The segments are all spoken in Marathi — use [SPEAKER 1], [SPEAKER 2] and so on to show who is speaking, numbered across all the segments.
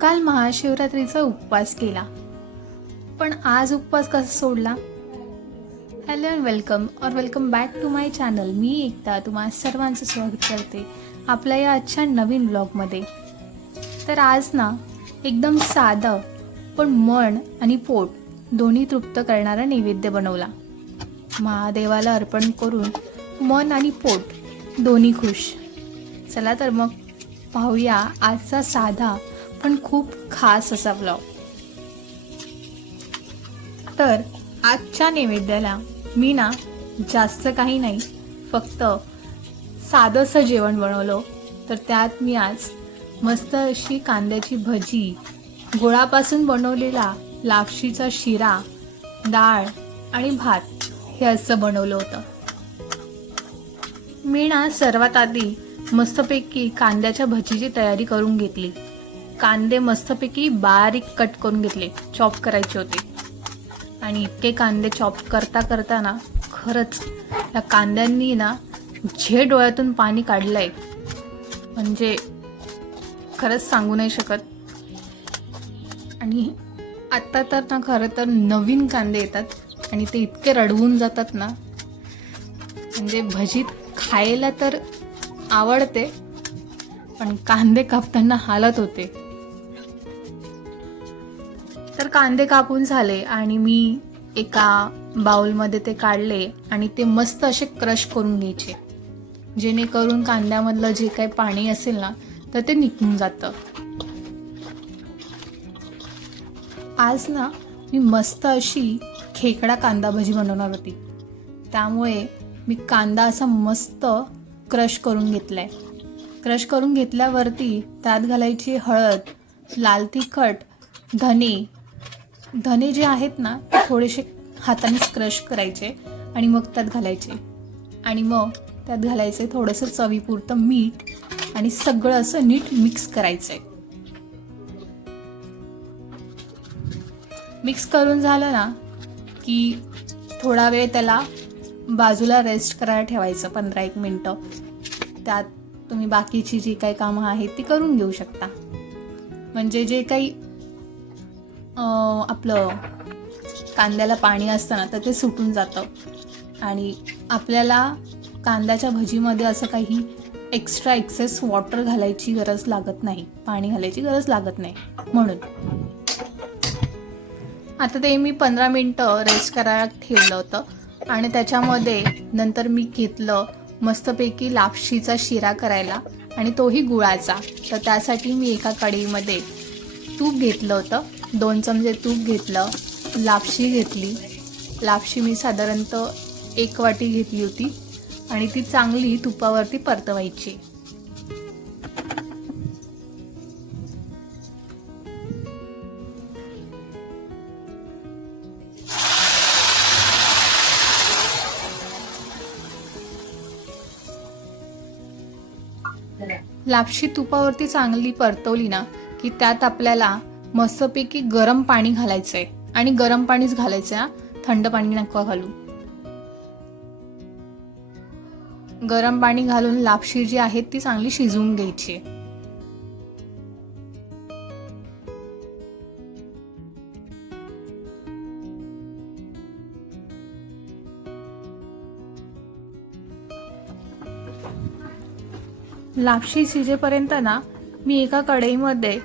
[SPEAKER 1] काल महाशिवरात्रीचा उपवास केला. पण आज उपवास कसा सोडला? हॅलो अँड वेलकम और welcome back to my channel मी एकदा तुम्हा सर्वांचं स्वागत करते आपल्या या आजच्या नवीन ब्लॉगमध्ये तर आज ना एकदम साधं पण मन आणि पोट दोन्ही तृप्त करणारा नैवेद्य बनवला. महादेवाला अर्पण करून मन आणि पोट दोन्ही खुश. चला तर मग पाहूया आजचा साधा पण खूप खास असा ब्लॉग तर आजच्या नैवेद्याला मी ना जास्त काही नाही फक्त साधंसं जेवण बनवलं. तर त्यात मी आज मस्त अशी कांद्याची भजी गुळापासून बनवलेला लापशीचा शिरा डाळ आणि भात हे असं बनवलं होतं. मी ना सर्वात आधी मस्तपैकी कांद्याच्या भजीची तयारी करून घेतली. कांदे मस्तपैकी बारीक कट करून घेतले चॉप करायचे होते. आणि इतके कांदे चॉप करता करता ना खरंच या कांद्यांनी ना झे डोळ्यातून पाणी काढलं आहे म्हणजे खरंच सांगू नाही शकत. आणि आत्ता तर ना खरं तर नवीन कांदे येतात आणि ते इतके रडवून जातात ना. म्हणजे भजीत खायला तर आवडते पण कांदे कापताना हालत होते. तर कांदे कापून झाले आणि मी एका बाउलमध्ये ते काढले आणि ते मस्त असे क्रश करून घ्यायचे. जेणेकरून कांद्यामधलं जे काही पाणी असेल ना तर ते निघून जातं. आज ना मी मस्त अशी खेकडा कांदा भजी बनवणार होती. त्यामुळे मी कांदा असा मस्त क्रश करून घेतलाय. क्रश करून घेतल्यावरती त्यात घालायची हळद लाल तिखट धने धने जे आहेत ना ते थोडेसे हातानेच क्रश करायचे आणि मग त्यात घालायचे. आणि मग त्यात घालायचे थोडंसं चवीपुरतं मीठ आणि सगळं असं नीट मिक्स करायचंय. मिक्स करून झालं ना की थोडा वेळ त्याला बाजूला रेस्ट करायला ठेवायचं पंधरा एक मिनटं. त्यात तुम्ही बाकीची जी काही कामं आहेत ती करून घेऊ शकता. म्हणजे जे काही आपलं कांद्याला पाणी असतं ना तर ते सुटून जातं. आणि आपल्याला कांद्याच्या भजीमध्ये असं काही एक्स्ट्रा एक्सेस वॉटर घालायची गरज लागत नाही. पाणी घालायची गरज लागत नाही. म्हणून. आता ते मी पंधरा मिनटं रेस्ट करायला ठेवलं होतं. आणि त्याच्यामध्ये नंतर मी घेतलं मस्तपैकी लापशीचा शिरा करायला. आणि तोही गुळाचा. तर त्यासाठी मी एका कढईमध्ये तूप घेतलं होतं. दोन चमचे तूप घेतलं लापशी घेतली. लापशी मी साधारणतः एक वाटी घेतली होती आणि ती चांगली तुपावरती परतवायची. लापशी तुपावरती चांगली परतवली ना की त्यात आपल्याला मस्तपैकी गरम पाणी घालायचं आहे आणि गरम पाणीच घालायचं आहे थंड पाणी नका घालू. गरम पाणी घालून लापशी जी आहे ती चांगली शिजवून घ्यायची. लापशी शिजेपर्यंत ना मी एका कढईमध्ये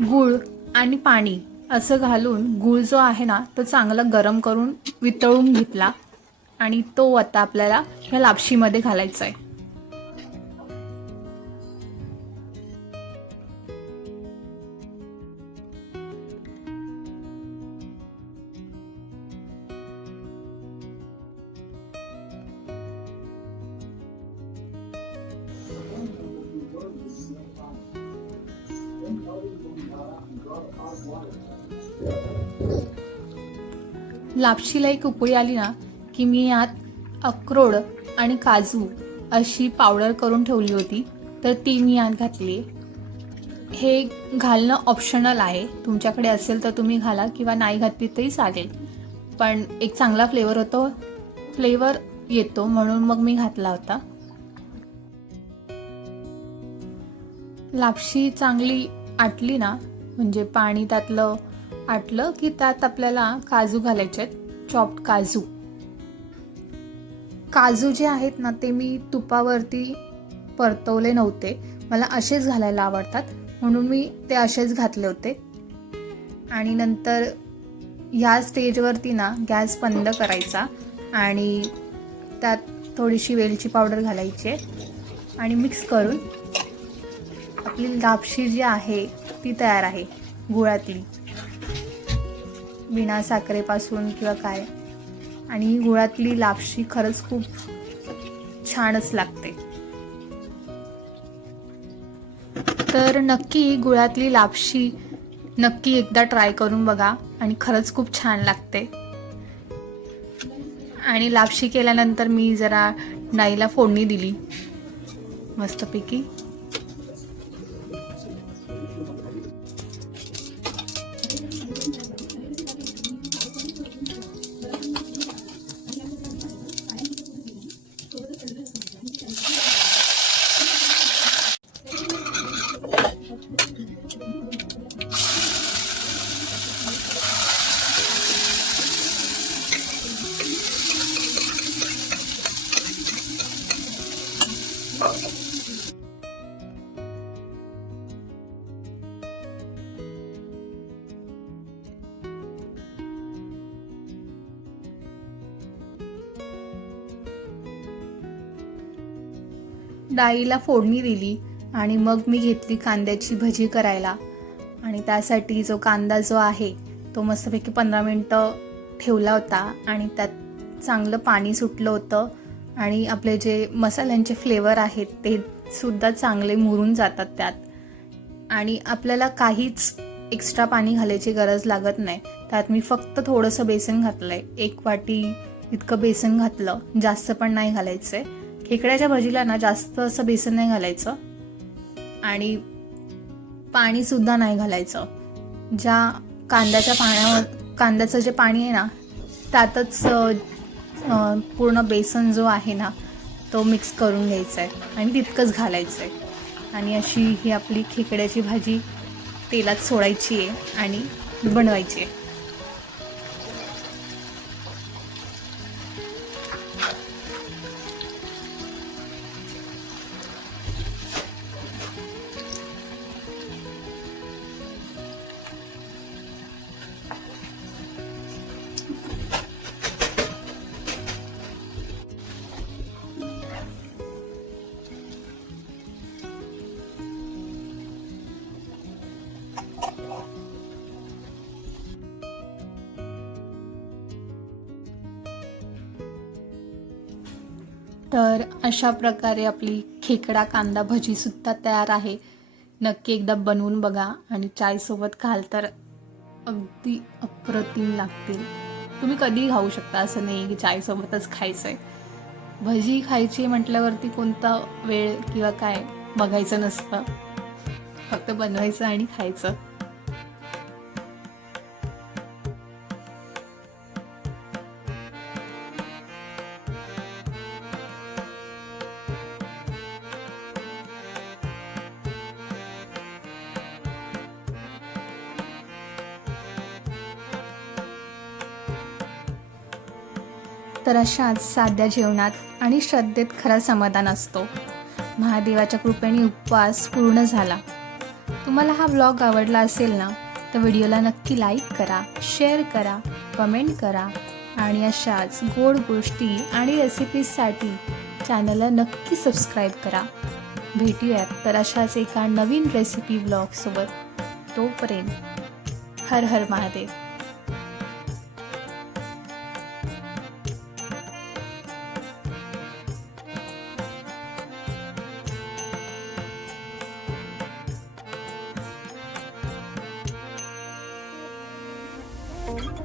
[SPEAKER 1] गूळ आणि पाणी असं घालून गूळ जो आहे ना तो चांगला गरम करून वितळून घेतला. आणि तो आता आपल्याला ह्या लापशीमध्ये घालायचा आहे. लापशीला एक उकळी आली ना की मी यात अक्रोड आणि काजू अशी पावडर करून ठेवली होती तर ती मी यात घातली. हे घालणं ऑप्शनल आहे. तुमच्याकडे असेल तर तुम्ही घाला किंवा नाही घातली तरी चालेल. पण एक चांगला फ्लेवर होतो फ्लेवर येतो म्हणून मग मी घातला होता. लापशी चांगली आटली ना म्हणजे पाणी त्यातलं आटलं की त्यात आपल्याला काजू घालायचे आहेत चॉप्ड काजू. काजू जे आहेत ना ते मी तुपावरती परतवले नव्हते. मला असेच घालायला आवडतात म्हणून मी ते असेच घातले होते. आणि नंतर ह्या स्टेजवरती ना गॅस बंद करायचा आणि त्यात थोडीशी वेलची पावडर घालायची आहे. आणि मिक्स करून आपली लापशी जी आहे ती तयार आहे गुळातली. बिना साखरेपासून किंवा काय. आणि गुळातली लापशी खरंच खूप छानच लागते. तर नक्की गुळातली लापशी नक्की एकदा ट्राय करून बघा आणि खरंच खूप छान लागते. आणि लापशी केल्यानंतर मी जरा नाईला फोडणी दिली. मस्तपैकी. डाळीला फोडणी दिली आणि मग मी घेतली कांद्याची भजी करायला. आणि त्यासाठी जो कांदा जो आहे तो मस्तपैकी पंधरा मिनटं ठेवला होता आणि त्यात चांगलं पाणी सुटलं होतं आणि आपले जे मसाल्यांचे फ्लेवर आहेत ते सुद्धा चांगले मुरून जातात त्यात. आणि आपल्याला काहीच एक्स्ट्रा पाणी घालायची गरज लागत नाही. त्यात मी फक्त थोडंसं बेसन घातलं आहे एक वाटी इतकं बेसन घातलं. जास्त पण नाही घालायचं आहे खेकड्याच्या भजीला ना जास्त असं बेसन नाही घालायचं. आणि पाणीसुद्धा नाही घालायचं. ज्या कांद्याच्या पाण्यावर कांद्याचं जे पाणी आहे ना त्यातच पूर्ण बेसन जो आहे ना तो मिक्स करून घ्यायचा आहे आणि तितकंच घालायचं आहे आणि अशी ही आपली खेकड्याची भाजी तेलात सोडायची आहे आणि बनवायची आहे तर अशा प्रकारे आपली खेकडा कांदा भजीसुद्धा तयार आहे. नक्की एकदा बनवून बघा आणि चायसोबत खाल तर अगदी अप्रतिम लागतील. तुम्ही कधी खाऊ शकता असं नाही की चायसोबतच खायचं आहे भजी खायची म्हटल्यावरती कोणता वेळ किंवा काय बघायचं नसतं. फक्त बनवायचं आणि खायचं. तर अशाच साध्या जेवणात आणि श्रद्धेत खरा समाधान असतो. महादेवाच्या कृपेने उपवास पूर्ण झाला. तुम्हाला हा ब्लॉग आवडला असेल ना तर व्हिडिओला नक्की लाईक करा शेअर करा कमेंट करा आणि अशाच गोड गोष्टी आणि रेसिपीजसाठी चॅनलला नक्की सबस्क्राईब करा. भेटूयात तर अशाच एका नवीन रेसिपी ब्लॉगसोबत तोपर्यंत हर हर महादेव.
[SPEAKER 2] 안녕